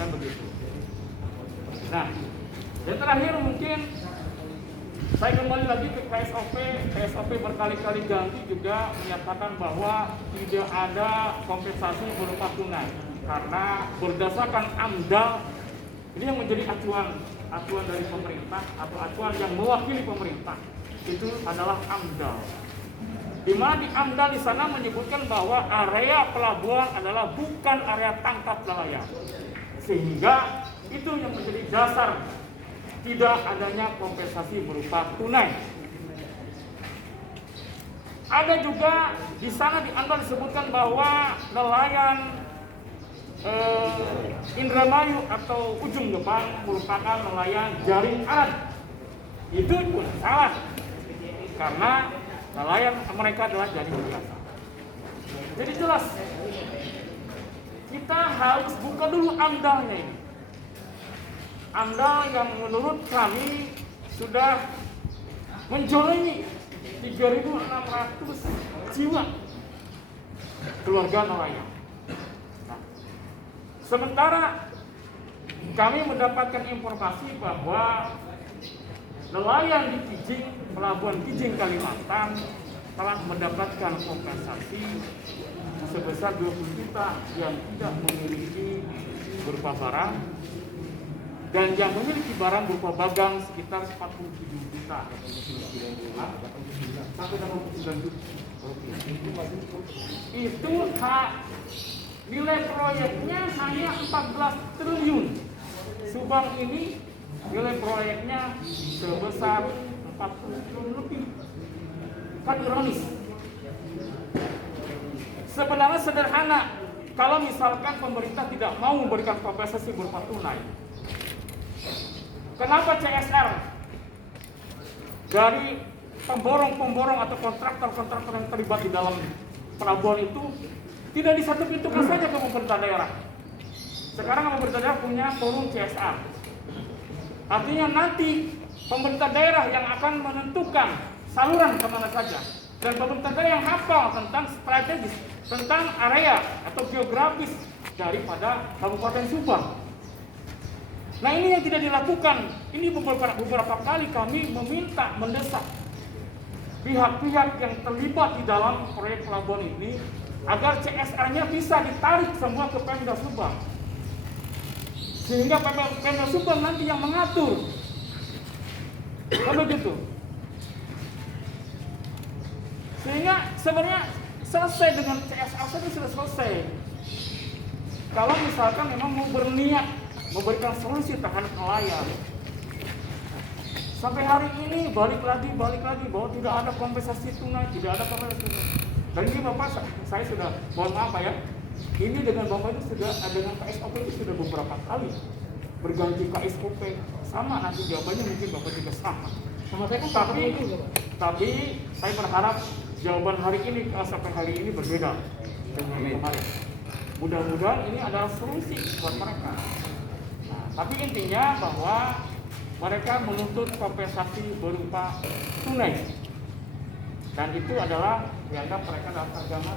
kan begitu. Nah, yang terakhir mungkin saya kembali lagi ke KSOP. KSOP berkali-kali ganti juga menyatakan bahwa tidak ada kompensasi berupa tunai karena berdasarkan AMDAL ini yang menjadi acuan dari pemerintah atau acuan yang mewakili pemerintah itu adalah AMDAL. Di mana di AMDAL di sana menyebutkan bahwa area pelabuhan adalah bukan area tangkap nelayan, sehingga itu yang menjadi dasar tidak adanya kompensasi berupa tunai. Ada juga di sana di AMDAL disebutkan bahwa nelayan Indramayu atau ujung Gebang merupakan nelayan jaring arat. Itu pun salah karena nelayan mereka adalah jaring biasa. Jadi jelas kita harus buka dulu AMDAL-nya ini. AMDAL yang menurut kami sudah menjolimi 3.600 jiwa keluarga nelayan. Sementara kami mendapatkan informasi bahwa nelayan di Kijing, pelabuhan Kijing Kalimantan telah mendapatkan kompensasi sebesar 20 juta yang tidak memiliki berupa barang dan yang memiliki barang berupa bagang sekitar 47 juta. Itu nilai proyeknya hanya 14 triliun. Subang ini nilai proyeknya sebesar 40 triliun lebih. Kan ironis. Sebenarnya sederhana, kalau misalkan pemerintah tidak mau memberikan kompensasi berupa tunai, kenapa CSR dari pemborong atau kontraktor yang terlibat di dalam pelabuhan itu tidak disatukan saja ke pemerintah daerah? Sekarang pemerintah daerah punya forum CSR. Artinya nanti pemerintah daerah yang akan menentukan saluran kemana saja. Dan pemerintah daerah yang hafal tentang strategis, tentang area atau geografis daripada Kabupaten Subang. Nah ini yang tidak dilakukan. Ini beberapa kali kami meminta, mendesak pihak-pihak yang terlibat di dalam proyek pelabuhan ini agar CSR-nya bisa ditarik semua ke Pemda Subang, sehingga Pemda Subang nanti yang mengatur. Kalau begitu, sehingga sebenarnya selesai dengan CSR saja sudah selesai. Kalau misalkan memang mau berniat memberikan solusi terhadap nelayan, sampai hari ini balik lagi bahwa tidak ada kompensasi tunai, tidak ada kompensasi tunai. Dan ini Bapak, saya sudah, mohon maaf Pak ya, ini dengan Bapak itu sudah, dengan KSOP itu sudah beberapa kali berganti KSOP, sama nanti jawabannya mungkin Bapak juga sama. Sama saya kan tapi saya berharap jawaban hari ini, KSOP hari ini berbeda dengan kemarin. Mudah-mudahan ini adalah solusi buat mereka. Nah, tapi intinya bahwa mereka menuntut kompensasi berupa tunai. Dan itu adalah dianggap mereka dalam agama,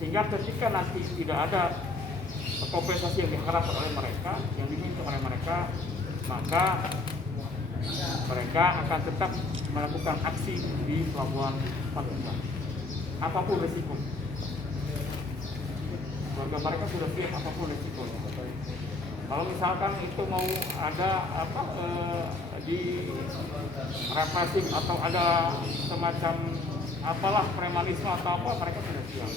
sehingga ketika nanti tidak ada kompensasi yang diharapkan oleh mereka, yang diminta oleh mereka, maka mereka akan tetap melakukan aksi di pelabuhan Patungga, apapun resiko. Keluarga mereka sudah siap apapun resiko. Kalau misalkan itu mau ada di represif atau ada semacam apalah premanisme atau apa, mereka sudah siap.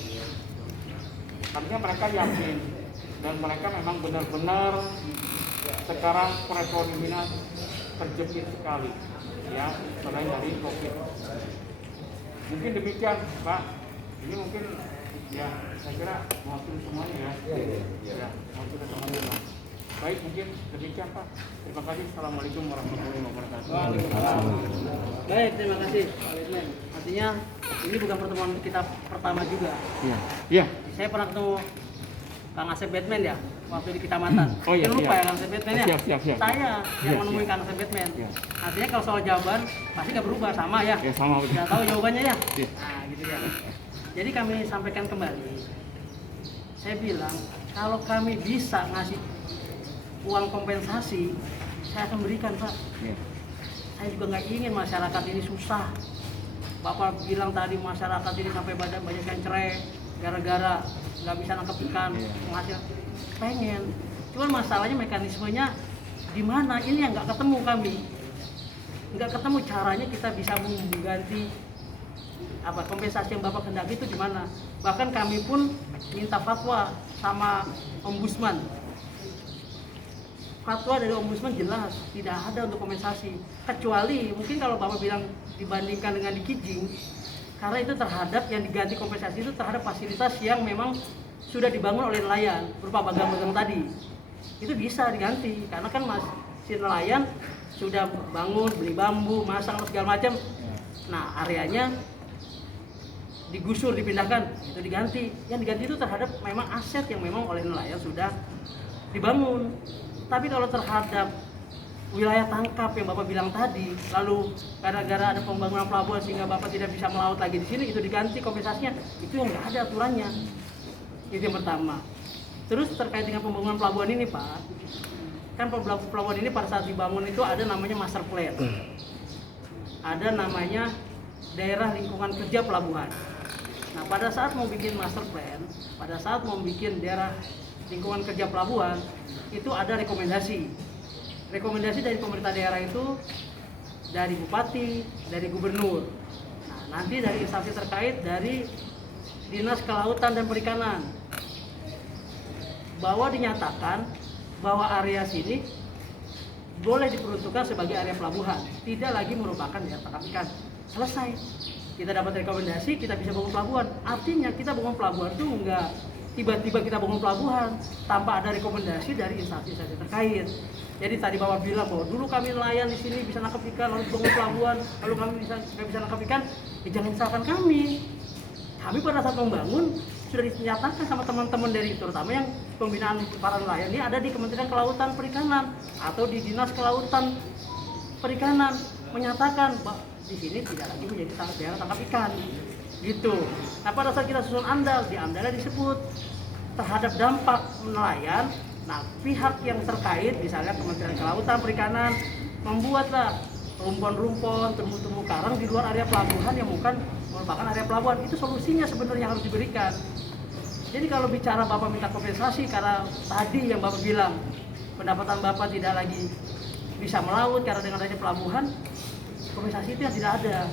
Artinya mereka yakin dan mereka memang benar-benar sekarang perekonomian terjepit sekali, ya, selain dari COVID. Mungkin demikian, Pak. Ini mungkin ya saya kira mewakili semuanya ya. Ya, mewakili semuanya. Pak. Baik, mungkin demikian Pak. Terima kasih. Assalamualaikum warahmatullahi wabarakatuh. Baik, terima kasih Pak Batman. Artinya ini bukan pertemuan kita pertama juga. Iya. Iya. Saya pernah ketemu Kang Asep Batman ya, waktu di Kecamatan. Oh iya. Lupa Iya. ya Kang Asep Batman ya. Siap. Saya yang Iya, menemui siap. Kang Asep Batman. Iya. Artinya kalau soal jawaban pasti nggak berubah, sama ya. Ya sama. Sudah tahu jawabannya ya. Iya. Nah, gitu ya. Jadi kami sampaikan kembali. Saya bilang kalau kami bisa ngasih uang kompensasi saya akan berikan, Pak. Saya juga nggak ingin masyarakat ini susah. Bapak bilang tadi masyarakat ini sampai banyak yang cerai gara-gara nggak bisa nangkep ikan, menghasil pengen. Cuman masalahnya mekanismenya di mana, ini yang nggak ketemu kami. Nggak ketemu caranya kita bisa mengganti kompensasi yang Bapak kendaki itu gimana. Bahkan kami pun minta fatwa sama ombudsman. Fatwa dari ombudsman jelas tidak ada untuk kompensasi, kecuali mungkin kalau Bapak bilang dibandingkan dengan di Kijing, karena itu terhadap yang diganti kompensasi itu terhadap fasilitas yang memang sudah dibangun oleh nelayan berupa bagang-bagang tadi, itu bisa diganti karena kan si nelayan sudah bangun, beli bambu, masang segala macam. Nah, areanya digusur, dipindahkan, itu diganti. Yang diganti itu terhadap memang aset yang memang oleh nelayan sudah dibangun. Tapi kalau terhadap wilayah tangkap yang Bapak bilang tadi, lalu gara-gara ada pembangunan pelabuhan sehingga Bapak tidak bisa melaut lagi di sini, itu diganti kompensasinya, itu yang nggak ada aturannya. Itu yang pertama. Terus terkait dengan pembangunan pelabuhan ini, Pak, kan pelabuhan ini pada saat dibangun itu ada namanya master plan, ada namanya daerah lingkungan kerja pelabuhan. Nah, pada saat mau bikin master plan, pada saat mau bikin daerah lingkungan kerja pelabuhan, itu ada rekomendasi dari pemerintah daerah itu, dari bupati, dari gubernur. Nah, nanti dari instansi terkait, dari Dinas Kelautan dan Perikanan, bahwa dinyatakan bahwa area sini boleh diperuntukkan sebagai area pelabuhan, tidak lagi merupakan daerah tangkap ikan. Selesai. Kita dapat rekomendasi, kita bisa bangun pelabuhan. Artinya kita bangun pelabuhan itu enggak tiba-tiba kita bangun pelabuhan tanpa ada rekomendasi dari instansi-instansi terkait. Jadi tadi Bapak bilang bahwa dulu kami nelayan di sini bisa nangkap ikan, lalu bangun pelabuhan, lalu kami nggak bisa nangkap ikan, jangan salahkan kami. Kami pada saat membangun sudah dinyatakan sama teman-teman dari, terutama yang pembinaan para nelayan ini ada di Kementerian Kelautan Perikanan atau di Dinas Kelautan Perikanan, menyatakan bahwa di sini tidak lagi menjadi daerah tangkap ikan. Gitu. Nah, pada saat kita susun AMDAL, di AMDAL disebut terhadap dampak nelayan. Nah, pihak yang terkait, misalnya Kementerian Kelautan Perikanan, membuatlah rumpon-rumpon, terumbu-terumbu karang di luar area pelabuhan yang bukan merupakan area pelabuhan. Itu solusinya sebenarnya harus diberikan. Jadi kalau bicara Bapak minta kompensasi karena tadi yang Bapak bilang pendapatan Bapak tidak lagi bisa melaut karena dengan adanya pelabuhan, kompensasi itu yang tidak ada.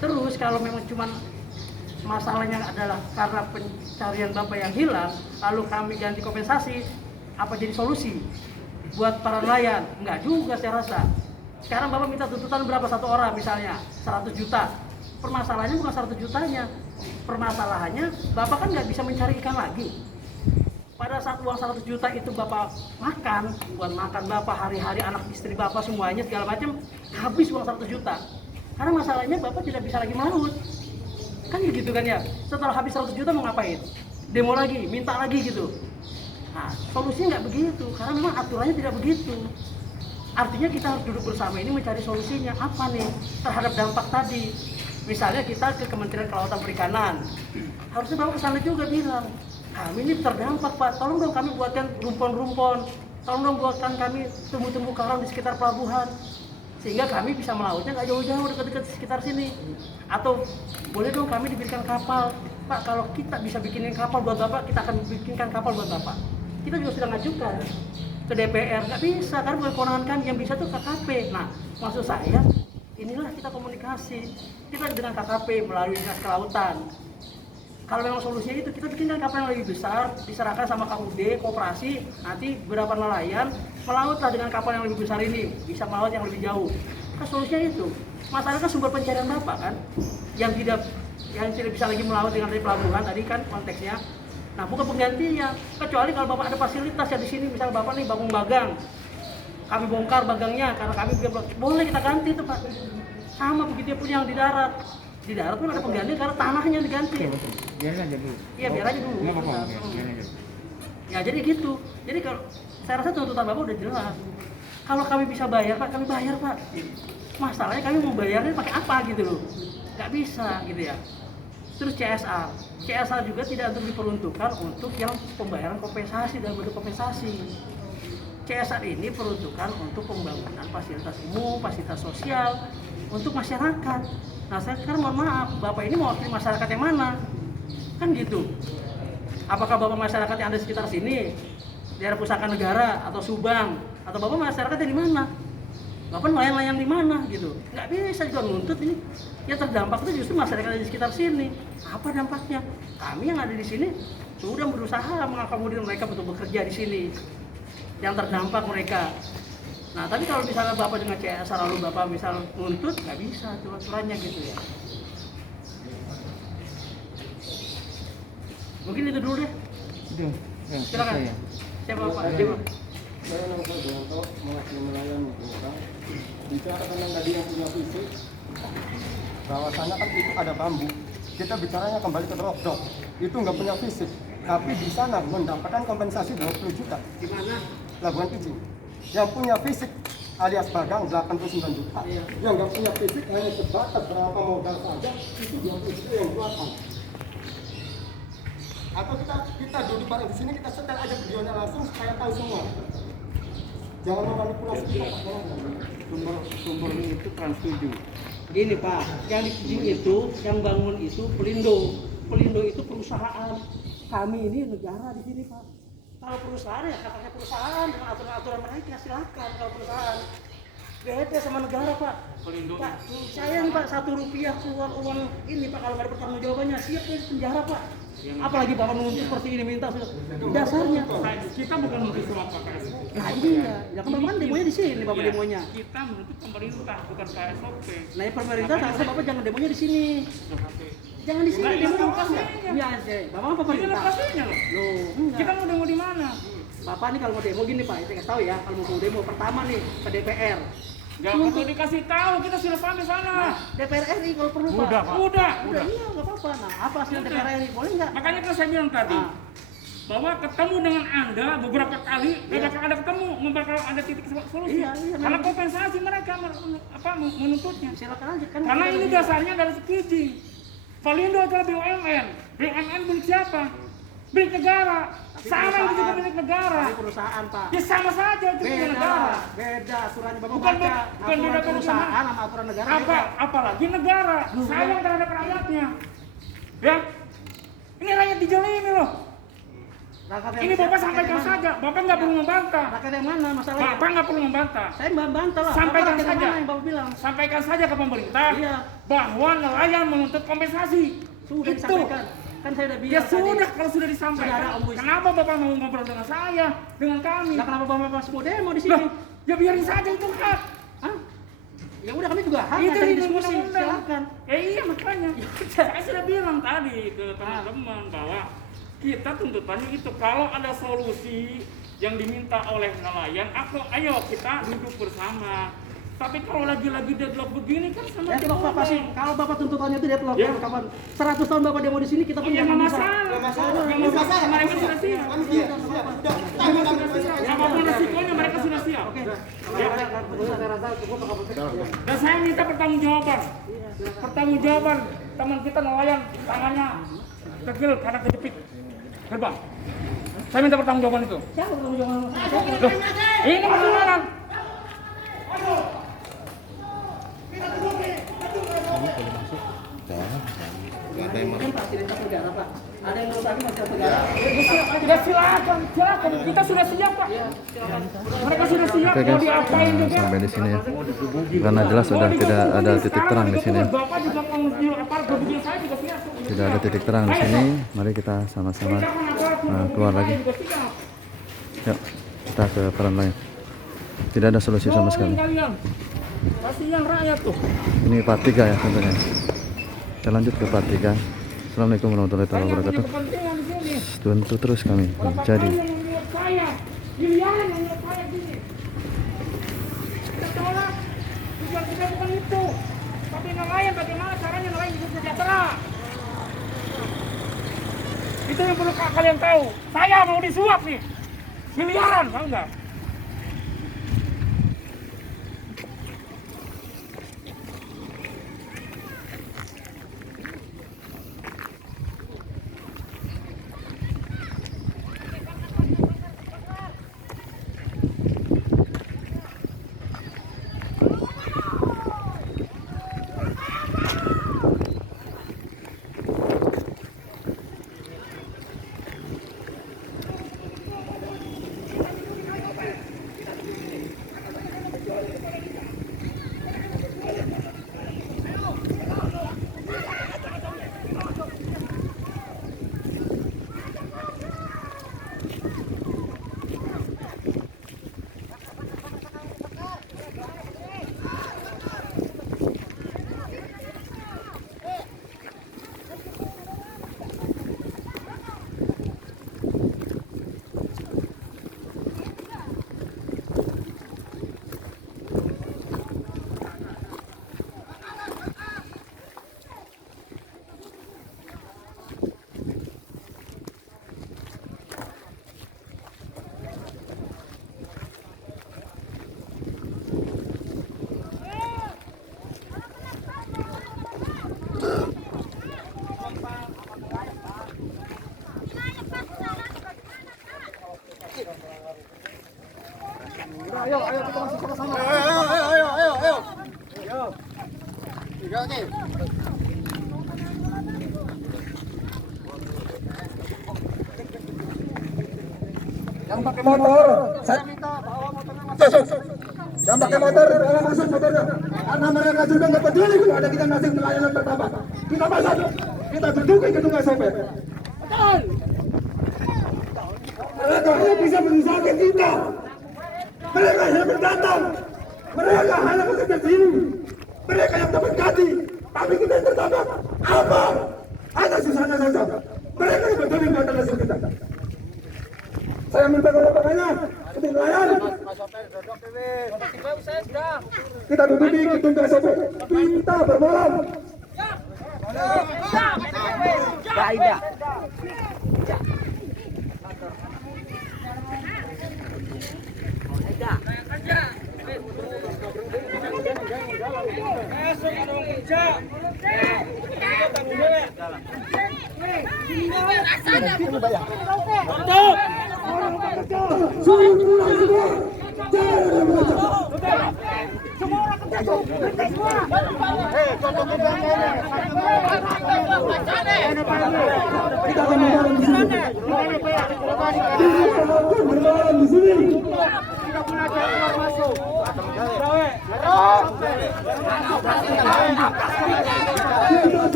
Terus kalau memang cuma masalahnya adalah karena pencarian Bapak yang hilang, lalu kami ganti kompensasi, apa jadi solusi buat para nelayan? Enggak juga saya rasa. Sekarang Bapak minta tuntutan berapa satu orang, misalnya 100 juta. Permasalahannya bukan 100 jutanya. Permasalahannya Bapak kan nggak bisa mencari ikan lagi. Pada saat uang 100 juta itu Bapak makan, buat makan Bapak hari-hari, anak istri Bapak semuanya segala macam, habis uang 100 juta. Karena masalahnya Bapak tidak bisa lagi melaut. Kan begitu kan ya? Setelah habis 100 juta mau ngapain? Demo lagi, minta lagi gitu. Nah, solusinya nggak begitu, karena memang aturannya tidak begitu. Artinya kita harus duduk bersama ini mencari solusinya apa nih terhadap dampak tadi. Misalnya kita ke Kementerian Kelautan Perikanan, harusnya Bapak kesana juga bilang, kami ini terdampak Pak, tolong dong kami buatkan rumpon-rumpon, tolong dong buatkan kami tumbuh-tumbuh karang di sekitar pelabuhan, sehingga kami bisa melautnya nggak jauh-jauh dekat-dekat sekitar sini. Atau boleh dong kami diberikan kapal, Pak, kalau kita bisa bikinin kapal buat Bapak, kita akan bikinkan kapal buat Bapak. Kita juga sudah ngajukan ke DPR, nggak bisa, karena bukan kewenangan kami, yang bisa tuh KKP. Nah, maksud saya, inilah kita komunikasi, kita dengan KKP melalui Dinas Kelautan. Kalau memang solusinya itu, kita bikinkan kapal yang lebih besar, diserahkan sama KUD, koperasi, nanti beberapa nelayan melautlah dengan kapal yang lebih besar ini, bisa melaut yang lebih jauh. Kan solusinya itu. Masalahnya kan sumber pencarian Bapak kan, yang tidak bisa lagi melaut dengan dari pelabuhan tadi kan konteksnya. Nah, bukan penggantinya, kecuali kalau Bapak ada fasilitas ya di sini, misalnya Bapak nih bangun bagang, kami bongkar bagangnya karena kami bikin, boleh kita ganti itu Pak. Sama begitu pun yang di darat. Di darat pun ada pengganti karena tanahnya diganti. Biar aja dulu. Iya, biar aja dulu. Nggak apa-apa, biar aja. Ya jadi gitu. Jadi kalau saya rasa tuntutan Bapak udah jelas. Kalau kami bisa bayar Pak, kami bayar Pak. Masalahnya kami mau bayarnya pakai apa gitu loh. Nggak bisa gitu ya. Terus CSR juga tidak untuk diperuntukkan untuk yang pembayaran kompensasi dan bentuk kompensasi. CSR ini peruntukan untuk pembangunan fasilitas umum, fasilitas sosial untuk masyarakat. Nah, saya sekarang mohon maaf, Bapak ini mewakili masyarakat yang mana? Kan gitu. Apakah Bapak masyarakat yang ada di sekitar sini, daerah Pusaka Negara atau Subang, atau Bapak masyarakat dari mana? Bapak nelayan-nelayan di mana gitu? Nggak bisa juga nuntut ini. Yang terdampak itu justru masyarakat di sekitar sini. Apa dampaknya? Kami yang ada di sini sudah berusaha mengakomodir mereka untuk bekerja di sini. Yang terdampak mereka. Nah, tapi kalau misalnya Bapak dengan CSR lalu Bapak misal nuntut, nggak bisa aturan-aturannya gitu ya. Mungkin itu dulu deh. Itu. Ya, Silakan. saya. Siapa Pak? Siapa? Saya langsung Dewanto, mewakili nelayan orang. Bicara tentang tadi yang punya fisik, bahwasannya kan itu ada bambu. Kita bicaranya kembali ke drop dock, itu nggak punya fisik, tapi di sana mendapatkan kompensasi 20 juta. Di mana? Labuan Pijing. Yang punya fisik alias bagang 89 juta. Iya. Yang nggak punya fisik hanya sebatas berapa modal saja, itu 20 juta yang keluarkan. Atau kita duduk bareng di sini, kita setel aja videonya langsung supaya tahu semua. Jangan memanipulasi kita. Sumber itu Trans 7. Gini Pak, yang di Pijing itu, yang bangun itu Pelindo. Pelindo itu perusahaan. Kami ini negara di sini Pak. Kalau perusahaan ya katanya perusahaan dengan aturan-aturan mereka silakan kalau perusahaan. Beda sama negara Pak. Pelindo. Pak, saya nih Pak, 1 rupiah keluar uang ini Pak, kalau nggak ada pertanggungjawabannya siap ya penjara Pak. Apalagi Bapak menuntut seperti ini minta dasarnya. Kita bukan menuntut sama KSOP. Nah iya, ya kan Bapak kan demonya di sini Bapak Iya, demonya. kita menuntut pemerintah, bukan KSOP. Nah ya pemerintah harusnya Bapak jangan demonya di sini. Jangan di sini Nah, demo itu enggak. lokasinya. Iya, Bapak Ini pemerintah. lokasinya loh. Loh, enggak. Kita mau demo di mana? Bapak nih kalau mau demo gini Pak, saya kasih tahu ya, kalau mau demo pertama nih ke DPR. Gak perlu dikasih tahu, kita sudah sampai sana. Nah, DPR RI kalau perlu Pak. Udah, Pak. Udah. Iya, nggak apa-apa. Nah, apa hasil DPR RI? Boleh nggak? Makanya kan saya bilang tadi, Ah. bahwa ketemu dengan Anda beberapa kali, tidak bakal Anda ketemu, nggak bakal ada titik solusi. Iya, iya, Karena memang. kompensasi mereka menuntutnya. Silakan aja kan. Karena kita ini lebih- dasarnya dari Sekiji. Pelindo adalah BUMN. BUMN milik siapa? Milik negara. Tapi Sama itu juga perusahaan. milik negara. Tapi perusahaan Pak. Ya sama saja itu milik negara. Beda aturannya Bapak Bukan baca. bukan Aturan beda perusahaan sama aturan negara Apa? beda. Apalagi negara sayang terhadap rakyatnya. Ya, ini rakyat dijolimi loh. Rakyat yang- Ini Bapak rakyat sampaikan yang mana? saja. Bapak nggak perlu membantah. Rakyat yang mana masalahnya? Bapak nggak perlu membantah. Saya bantah lah. Sampaikan Bapak rakyat yang saja. mana yang Bapak bilang? Sampaikan saja ke pemerintah Iya. bahwa nelayan menuntut kompensasi. Sudah Itu. disampaikan. Kan saya udah bilang Ya tadi. sudah, kalau sudah Sudah ada disampaikan. ombudsman. Kenapa Bapak mau ngobrol dengan saya, dengan kami? Lah kenapa Bapak masih mau demo di Loh, sini? ya biarin saja itu hak. Hah? Ya udah kami juga hak Itu ngajak di diskusi. undang-undang. Silakan. Iya makanya. Saya sudah bilang tadi ke teman-teman bahwa kita tuntutannya itu kalau ada solusi yang diminta oleh nelayan, ayo kita duduk bersama. Tapi kalau lagi-lagi deadlock begini kan sama Deadlock Pak pasti. Kalau Bapak tuntutannya itu deadlock Ya. kapan? 100 tahun Bapak demo di sini kita Oh, pun ya jangan nggak bisa. masalah. Nggak masalah. Nggak masalah. Mereka sudah siap. Kami siap, siap. Udah, Apapun resikonya mereka sudah siap. Oke. Ya. Dan saya minta pertanggungjawaban. Pertanggungjawaban teman kita nelayan tangannya kecil karena kejepit gerbang. Saya minta pertanggungjawaban itu. Siapa yang jangan? Loh, ini bagaimana? Ini fasilitas negara Pak. Ada yang merusak fasilitas negara. Ya silakan, silakan. Kita sudah siap Pak. Mereka sudah siap. Oke Mau guys, diapain juga. sampai di sini ya. Karena jelas sudah tidak ada titik terang di sini. Bapak juga mengambil aparat gabungan saya juga siap. Tidak ada titik terang di sini. Mari kita sama-sama keluar lagi. Yuk, kita ke peron lain. Tidak ada solusi sama sekali. Kasihan rakyat tuh. Ini part 3 ya tentunya. Kita lanjut ke part 3. Assalamualaikum warahmatullahi Banyak punya wabarakatuh. kepentingan di sini. Tentu terus kami Berapa jadi kali yang menyuap saya, miliaran yang menyuap saya gini. Kita tolak, tujuan kita bukan itu. Tapi nelayan, bagaimana caranya nelayan hidup sejahtera? Itu yang perlu kalian tahu. Saya mau disuap nih, miliaran, tahu nggak? Ayo, kita masih sama-sama. Ayo. Tiga, oke. Yang pakai motor, saya minta bawa motornya masuk. Yang pakai motor, bawa masuk motornya. Karena mereka juga nggak peduli kalau ada kita ngasih pelayanan pertama. Kita masuk, kita duduki gedung SOP. Betul. Mereka hanya bisa menyusahkan kita. Mereka yang berdatang. Mereka hanya bekerja sini. Mereka yang dapat gaji. Tapi kita yang tertabrak. Apa? Hanya susahnya saja. Mereka yang peduli pada nasib kita. Saya minta kepada untuk nelayan. Kita duduk di gedung SOP. Kita bermalam. Kaidah.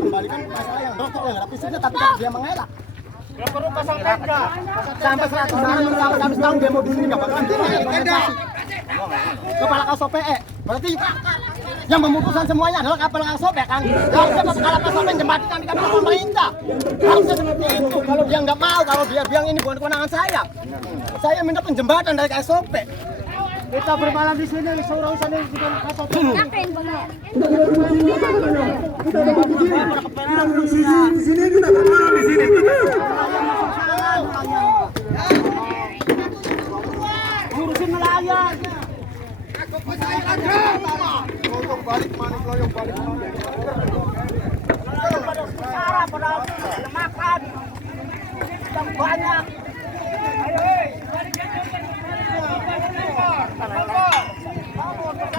Kembalikan masalah yang dokter yang tapi sudah tapi dia mengelak. Perlu pasang tenda. Sampai 100 hari sampai tahun demo dulu enggak bakalan tenda. Kepala KSOPE. Berarti yang memutuskan semuanya adalah kepala KSOPE kan. Harusnya kepala KSOPE jembatkan di kantor pemerintah. Harusnya seperti itu. Kalau dia nggak mau, kalau dia bilang ini bukan kewenangan saya. Saya minta penjembatan dari KSOPE. Kita bermalam di sini, seorang sana dengan KSOPE. Di sini kita bermalam di sini. Ngurusin nelayan. Loyong balik mana? Loyong balik mana? Makan yang banyak.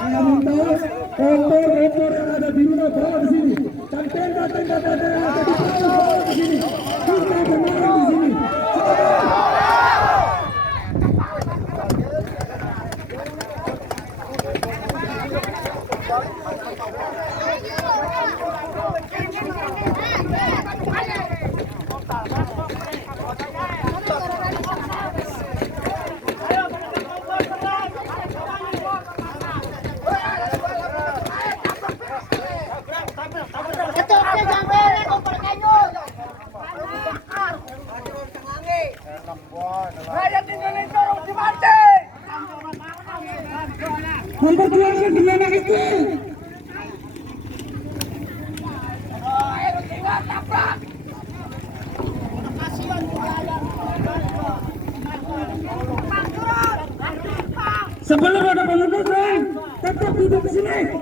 Saya minta ekor yang ada di rumah bawa di sini. Dan tenda-tenda yang ada di bawah di sini. Kita bermalam di sini. Memperjuangkan bendera itu. Sebelum ada penutupan, tetap duduk di sini.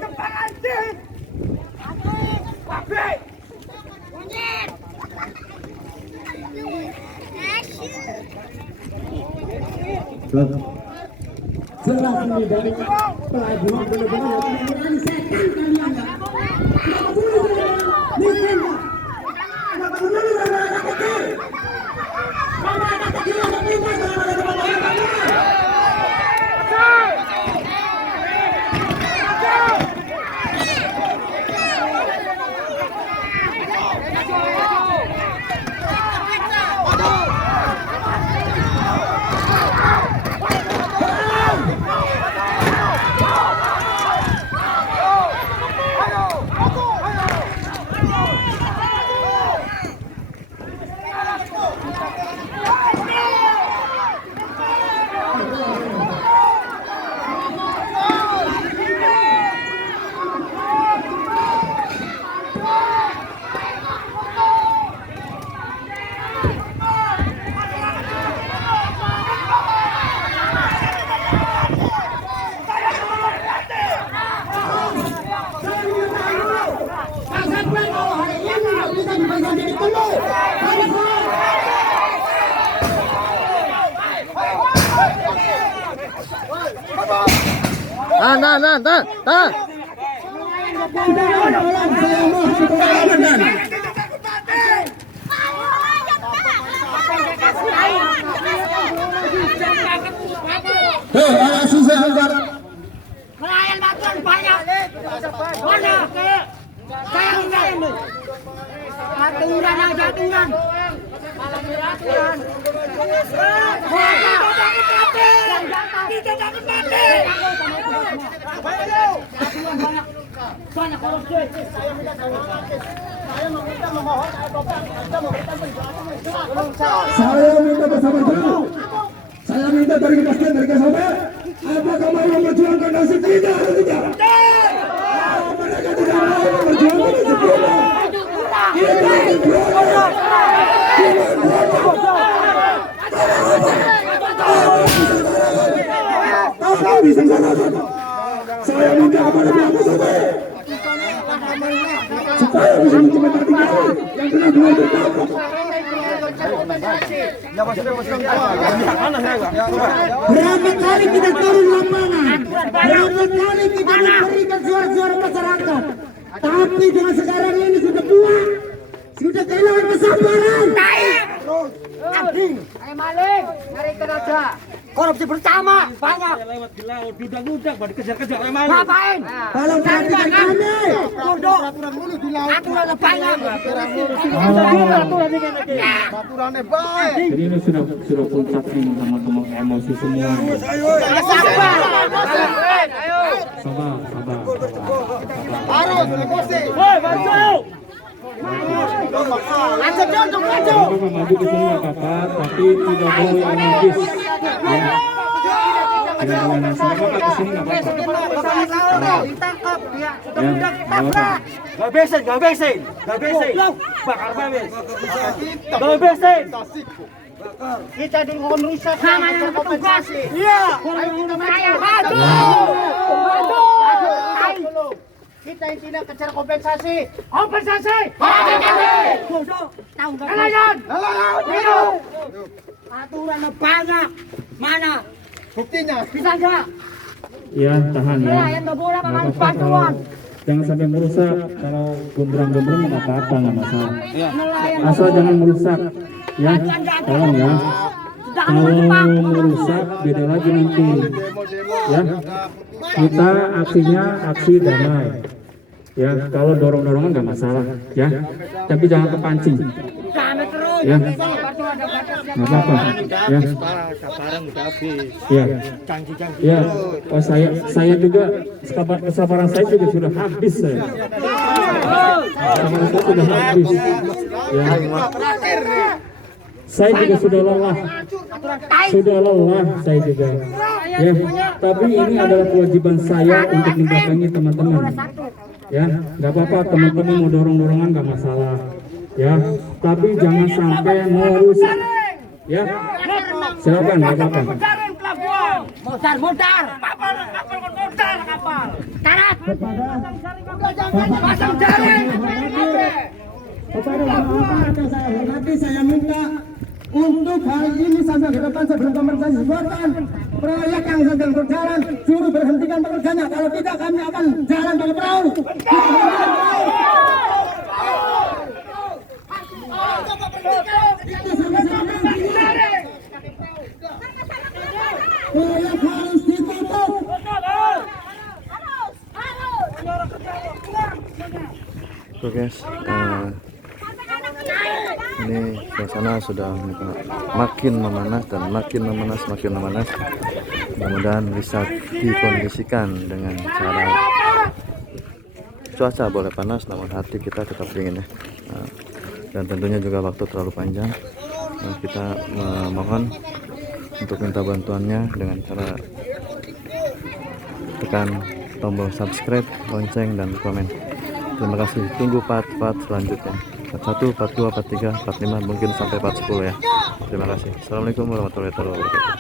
Jelas ini dari pelabuhan benar-benar mengurangi setan kalian. Tidak peduli dengan tidak peduli dengan anak kecil. Kalau anak kecil ada bebas dengan ada Tahan. Nelayan batuan banyak. Mana ke? Saya enggak ini. Aturan aja aturan. Kita takut mati. Banyak korupsi. Saya minta memohon kita memberikan penjelasan. Saya minta bersama dulu. Saya minta dari kepastian dari KSOP. Apakah mau memperjuangkan nasib kita atau tidak? Kalau mereka tidak mau memperjuangkan nasib kita, kita akan berjuang. Apa bisa salahkan? Saya minta kepada pihak KSOP supaya bisa mencematkan kami yang kena dengan tertabrak. Berapa kali kita turun lapangan, berapa kali kita memberikan suara-suara masyarakat, tapi dengan sekarang ini sudah tua, sudah kehilangan kesabaran. Anjing, ayo maling, carikan aja. Korupsi bersama banyak. Lewat di laut, dudak-dudak, baru kejar-kejar emang. Ngapain? Kalau perhatikan kami, Duduk. Aturan banyak. Aturannya baik. Jadi ini sudah puncak nih teman-teman, emosi semua. Sabar. Sabar. Harus emosi. Maju. Bapak maju ke sini nggak apa-apa, tapi tidak boleh anarkis. Ya. Tidak boleh anarkis. Bapak ke sini nggak apa-apa. Ditangkap dia. Ya, nggak apa-apa. Gak besin. Bakar babes. Gak besin. Kita dengan rusak namanya kompensasi. Iya. Maju. Kita yang tidak kejar kompensasi. Tahu nggak? Nelayan. Aturannya banyak. Mana? Buktinya. Bisa nggak? Ya, tahan ya. Nelayan nggak boleh Nggak mengambil apa-apa bantuan. jangan sampai merusak. Kalau gombrang-gombrang nggak apa-apa, nggak masalah. Nelayan Asal jangan merusak. Ya, tolong ya. Kalau merusak beda lagi nanti. Ya, kita aksinya aksi damai. Ya, kalau dorong-dorongan nggak masalah. Ya, tapi jangan kepancing. kami terus. Ya, Baru ada batasnya. nggak apa-apa. Ya, Sekarang udah habis. ya. Janji-janji. Ya, oh saya juga kesabaran saya juga sudah habis saya. Kesabaran saya sudah habis. Ya. Saya juga sudah lelah. Saya juga. Ya, tapi ini adalah kewajiban saya untuk mendatangi teman-teman. Ya, nggak apa-apa teman-teman mau dorong-dorongan nggak masalah. Ya, tapi jangan sampai merusak. Ya, silakan nggak apa-apa. Modar. Kapal. Karat. Pasang jaring. kepada bapak-bapak atau saya hormati, saya minta untuk hari ini sampai ke depan sebelum kompensasi buatan proyek yang sedang berjalan suruh berhentikan pekerjaannya. Kalau tidak kami akan jalan pakai perahu. Itu sama-sama proyek harus ditutup. Oke guys, ini suasana sudah makin memanas dan makin memanas. Mudah-mudahan bisa dikondisikan dengan cara cuaca boleh panas namun hati kita tetap dingin ya. Dan tentunya juga waktu terlalu panjang. Kita memohon untuk minta bantuannya dengan cara tekan tombol subscribe, lonceng, dan komen. Terima kasih. Tunggu part-part selanjutnya. Part 1, part 2, part 3, part 5, mungkin sampai part 10 ya. Terima kasih. Assalamualaikum warahmatullahi wabarakatuh.